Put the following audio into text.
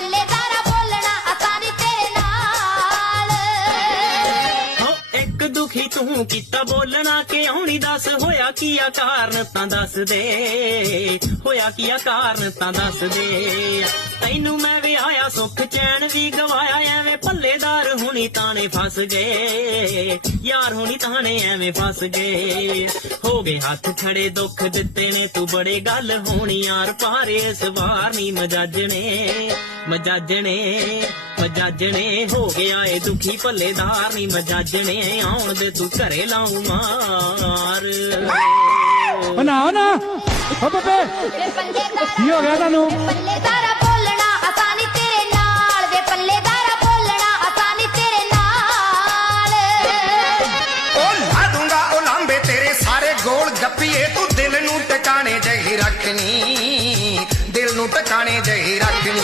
ਪੱਲੇਦਾਰਾ ਬੋਲਣਾ ਆਸਾਨੀ ਤੇਰੇ ਨਾਲ ਇੱਕ ਦੁਖੀ ਤੂੰ ਕੀਤਾ ਬੋਲਣਾ ਕਿ ਆਉਣੀ ਦੱਸ ਹੋਇਆ ਕੀ ਆ ਕਾਰਨ ਤਾਂ ਦੱਸ ਦੇ ਹੋਇਆ ਕੀ ਆ ਕਾਰਨ ਤਾਂ ਦੱਸ ਦੇ ਤੈਨੂੰ ਮੈਂ ਵਿਆਹਿਆ ਸੁੱਖ ਚੈਨ ਵੀ ਗਵਾਇਆ ਐਵੇਂ ਪੱਲੇਦਾਰ ਹੁਣੀ ਤਾਣੇ ਫਸ ਗਏ ਯਾਰ ਹੁਣੀ ਤਾਣੇ ਐਵੇਂ ਫਸ ਗਏ ਹੋ ਗਏ ਹੱਥ ਖੜੇ ਦੁੱਖ ਦਿੱਤੇ ਨੇ ਤੂੰ ਬੜੇ ਗੱਲ ਹੋਣੀ ਯਾਰ ਪਾਰੇ ਇਸ ਵਾਰ ਨੀ ਮਜਾਜਣੇ ਹੋ ਗਿਆ ਏ ਦੁਖੀ ਪੱਲੇਦਾਰ ਨੀ ਮਜਾਜਣੇ ਆਉਣ ਦੇ ਤੂੰ ਘਰੇ ਲਾਉ ਮਾਰ ਨਾ ਨਾ ਓ ਬੱਬੇ ਕੀ ਹੋ ਗਿਆ ਤੁਹਾਨੂੰ ਪੱਲੇਦਾਰਾ ਬੋਲਣਾ ਆਸਾਨੀ ਤੇਰੇ ਨਾਲ ਵੇ ਪੱਲੇਦਾਰਾ ਬੋਲਣਾ ਆਸਾਨੀ ਤੇਰੇ ਨਾਲ ਉਹ ਲਾ ਦੂੰਗਾ ਉਹ ਲਾਂਬੇ ਤੇਰੇ ਸਾਰੇ ਗੋਲ ਗੱਪੀਏ ਤੂੰ ਦਿਲ ਨੂੰ ਟਿਕਾਣੇ ਜਹੀ ਰੱਖਣੀ ਦਿਲ ਨੂੰ ਟਿਕਾਣੇ ਜਹੀ ਰੱਖਣੀ